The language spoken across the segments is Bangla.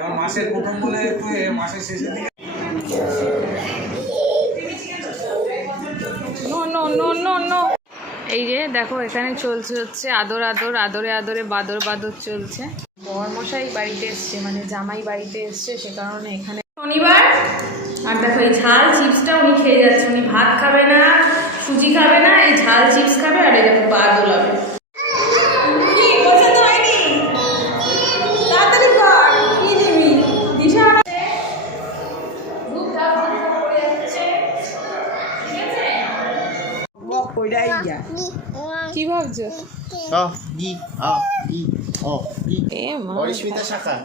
এবার মাসের প্রথম বলে মাসের শেষের দিকে এই যে দেখো, এখানে চলছে হচ্ছে আদর আদর, আদরে আদরে বাদর বাদর চলছে। বরমশাই বাড়িতে এসছে মানে জামাই বাড়িতে এসছে, সে কারণে এখানে শনিবার। আর দেখো, এই ঝাল চিপসটা উনি খেয়ে যাচ্ছে। উনি ভাত খাবে না, সুজি খাবে না, এই ঝাল চিপস খাবে আর এই দেখো পা দোলাবে কি ভাবছ? অ ই আ ই অ ই এ মা। অরিস্মিতা শাখা।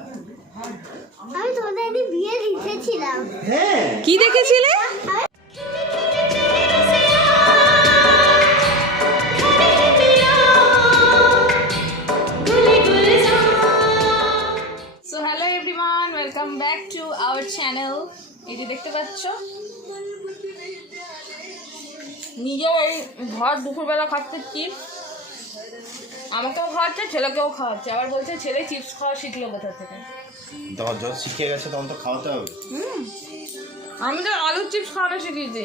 আমি তোমাদের বিয়ে দেখেছিলাম হ্যাঁ। কি দেখেছিলে? ব্যাক টু আওয়ার চ্যানেল এই যে দেখতে পাচ্ছ? নিজের এই ঘর দুপুরবেলা খাচ্ছে চিপস আমাকেও খাওয়াচ্ছে ছেলেকেও খাওয়াচ্ছে। আবার বলছে ছেলে চিপস খাওয়া শিখলো কোথা থেকে? যখন যখন শিখে গেছে তখন তো খাওয়াতে হবে। হুম। আমি তো আলুর চিপস খাওয়ানো শিখিয়েছি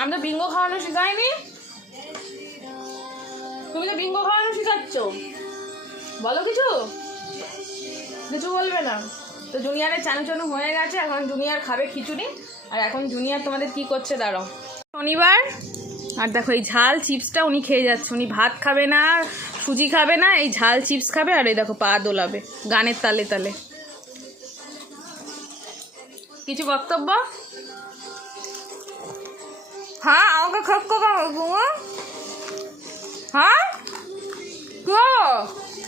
আমি তো বিঙ্গো খাওয়ানো শেখাইনি। তুমি তো বিঙ্গো খাওয়ানো শেখাচ্ছ। বলো কিছু? কিছু বলবে না। তো জুনিয়রের চানু চানু হয়ে গেছে এখন জুনিয়ার খাবে খিচুড়ি। আর এখন জুনিয়ার তোমাদের কি করছে দাঁড়াও। শনিবার আর দেখো এই ঝাল চিপসটা উনি খেয়ে যাচ্ছে। উনি ভাত খাবে না সুজি খাবে না এই ঝাল চিপস খাবে আর এই দেখো পা দোলাবে গানের তালে তালে। কিছু বক্তব্য? হ্যাঁ আমাকে খপ কবা হ্যাঁ? কো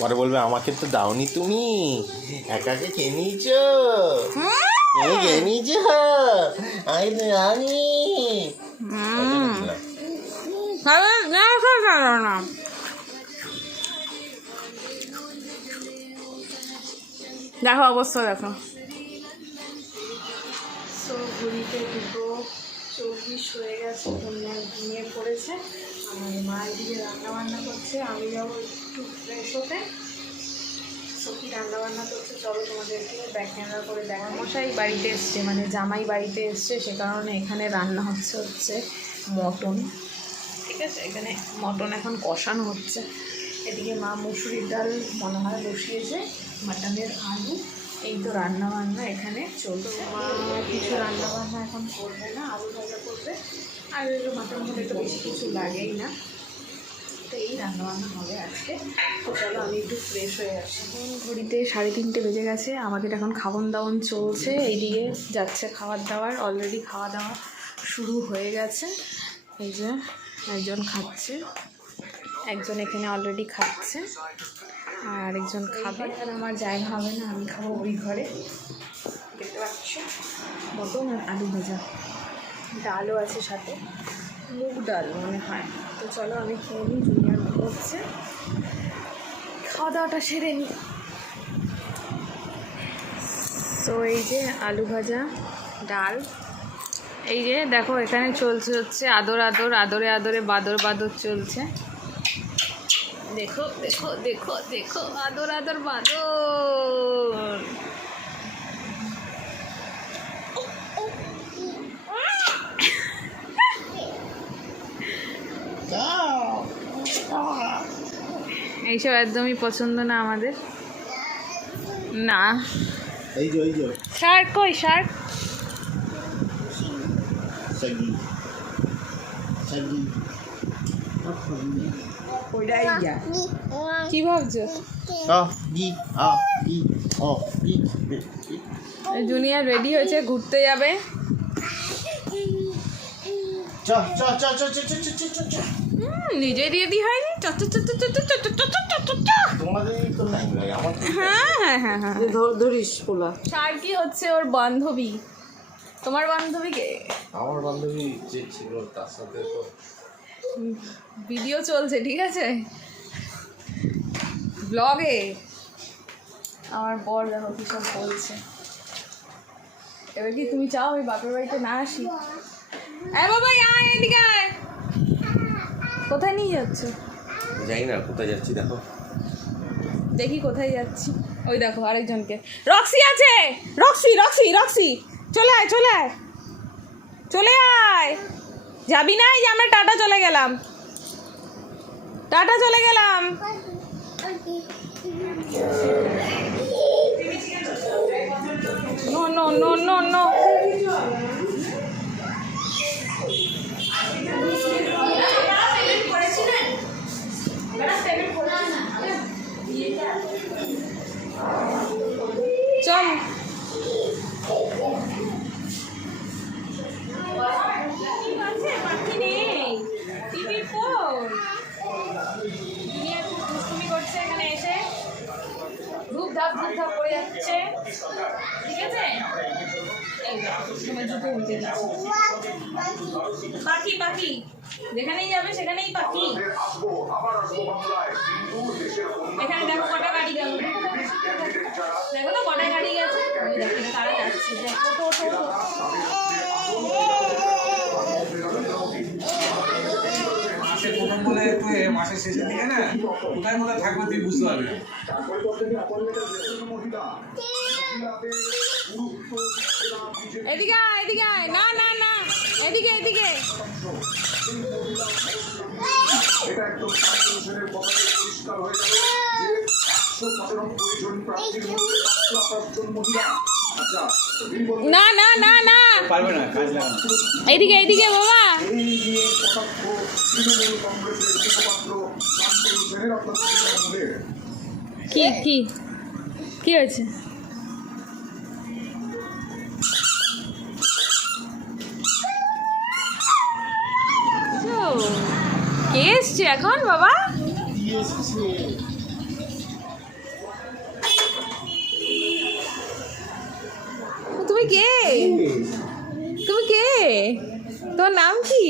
পরে বলবে আমাকে তো দাওনি তুমি। একাকে খেয়ে নিয়েছ। খেয়ে নিয়েছ। আমি তো জানি না দেখো অবস্থা, দেখো। সো ঘড়িতে দুটো হয়ে গেছে পড়েছে। করছে, আমি যাব একটু করছে, চলো তোমাদেরকে করে মশাই বাড়িতে এসছে মানে জামাই বাড়িতে এসছে, সে কারণে এখানে রান্না হচ্ছে হচ্ছে মটন। ঠিক আছে, এখানে মটন এখন কষানো হচ্ছে। এদিকে মা মুসুরির ডাল মনে হয় বসিয়েছে, মাটনের আলু, এই তো রান্না বান্না এখানে চলছে। কিছু রান্না বান্না এখন করবে না, আলু ভাজা করবে। আর মাটন হলে তো বেশি কিছু লাগেই না। রান্নাবান্না হবে আজকে। আমি একটু ফ্রেশ হয়ে ঘড়িতে সাড়ে তিনটে বেজে গেছে, আমাদের এখন খাওয়ান দাওয়ান চলছে। এই এইদিকে যাচ্ছে খাবার দাবার অলরেডি খাওয়া দাওয়া শুরু হয়ে গেছে। এই যে একজন খাচ্ছে। একজন এখানে অলরেডি খাচ্ছে। আর একজন খাবে। আর আমার জায়গা হবে না, আমি খাব ওই ঘরে। দেখতে পাচ্ছ? মটন আর আলু ভাজা। ডালও আছে সাথে। মুগ ডাল মনে হয়। তো চলো আমি খেয়ে নিই জুনিয়র করছে খাওয়া দাওয়াটা সেরে নিই। তো এই যে আলু ভাজা, ডাল। এই যে দেখো এখানে চলছে হচ্ছে আদর আদর আদরে আদরে বাদর বাদর চলছে। দেখো দেখো দেখো দেখো আদর আদর বাদর। এইসব একদমই পছন্দ না আমাদের। না। এই যে এই যে। শার্ট কই সাইকেল সাইকেল কি ভাবছ জুনিয়র রেডি হয়েছে ঘুরতে যাবে নিজে দিয়ে দি হয়নি হ্যাঁ হ্যাঁ হ্যাঁ হ্যাঁ ধরিস পোলা সার কি হচ্ছে ওর বান্ধবী তোমার বান্ধবী কে? আমার বান্ধবী যে ছিল তার সাথে তো ভিডিও চলছে ঠিক আছে? ব্লগে? আমার বর দেখো কি সব বলছে। এবার কি তুমি চাও আমি বাপের বাড়িতে না আসি? বাবা আয় এদিকে আয়। কোথায় নিয়ে যাচ্ছ? জানি না কোথায় যাচ্ছি দেখো। দেখি কোথায় যাচ্ছি। ওই দেখো আরেকজনকে। রক্সি আছে! Roxy Roxy Roxy! চলে আয় চলে আয় চলে আয় যাবি না যে আমরা টাটা চলে গেলাম টাটা চলে গেলাম পাখি। যেখানেই যাবে সেখানেই পাখি। এখানে দেখো কটা গাড়ি গেল। দেখো তো কটা গাড়ি গেছে। তারা যাচ্ছে। দেখো তো তো তো। মাসের প্রথম বলে একটু মাসের শেষের দিকে না কোথায় কোথায় থাকবে তুই বুঝতে পারবি এদিকে এদিকে না না না। এদিকে এদিকে। না না না না। পারবে না কাজ লাগে না। এদিকে এদিকে বাবা। কি কি? কি হয়েছে? এখন বাবা তুমি কে তুমি কে তোমার নাম কি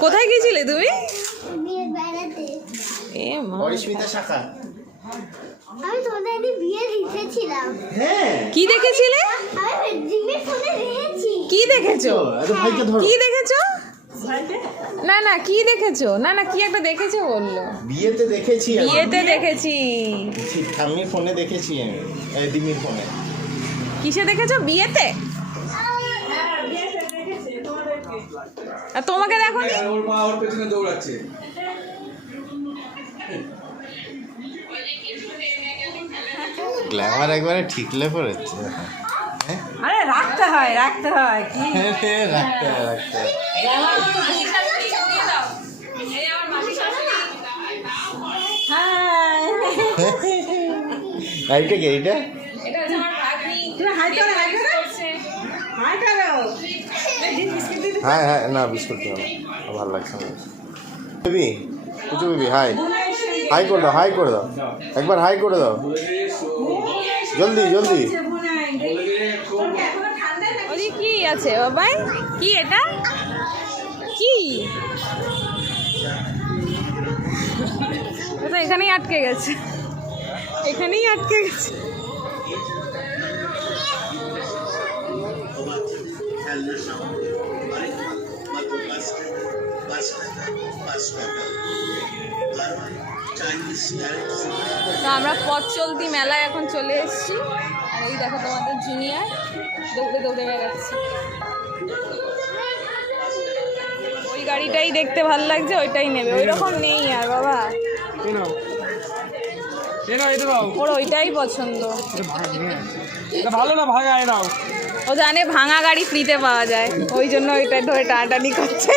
কোথায় গেছিলে তুমি আমি তোমাদের বিয়ে হ্যাঁ কি দেখেছিলে কি দেখেছ এত ভাইকে ধরো কি দেখেছ না না কি দেখেছ? না না কি একটা দেখেছ বলল। বিয়েতে দেখেছি বিয়েতে দেখেছি। ঠাম্মির ফোনে দেখেছি আমি দিমির ফোনে। কিসে দেখেছ? বিয়েতে? আর তোমাকে দেখো আর ওর মা ওর পেছনে দৌড়াচ্ছে। গ্ল্যামার একবারে ঠিকলে পড়েছে। হ্যাঁ আরে রাখতে হয় রাখতে হয় কি? রাখতে হয়, রাখতে হয়। এইটা কে এইটা? হ্যাঁ হ্যাঁ না বিস্কুট দিও না। ভালো লাগছে না। বেবি কিছু বেবি হাই। হাই করে দাও হাই করে দাও। একবার হাই করে দাও। জলদি জলদি ওদি কি আছে বাবাই কি এটা? কি? তো এখানেই আটকে গেছে। এখানেই আটকে গেছে। আমরা পথ চলতি মেলায় এখন চলে এসেছি। ওই দেখো তোমাদের জুনিয়ার দৌড়ে দৌড়ে বেড়াচ্ছে। ওই গাড়িটাই দেখতে ভালো লাগছে ওইটাই নেবে। ওই রকম নেই আর বাবা। ওর ওইটাই পছন্দ। ভালো না ভাগা এ ও জানে ভাঙা গাড়ি ফ্রিতে পাওয়া যায়। ওই জন্য ওইটা ধরে টানাটানি করছে।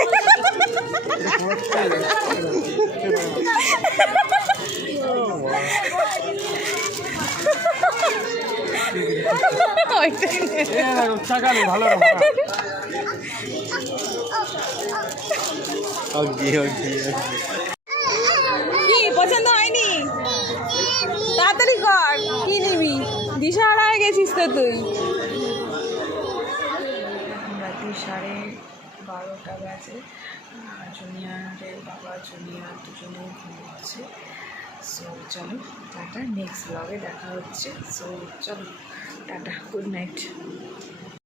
কি পছন্দ হয়নি? তাড়াতাড়ি কর কি নিবি? দিশাহারা হয়ে গেছিস তো তুই। রাত্রি সাড়ে বারোটা বাজে? জুনিয়রের বাবা জুনিয়র দুজনেই ঘুমোচ্ছে সো চলো টাটা নেক্সট ব্লগে দেখা হচ্ছে। সো চলো টাটা গুড নাইট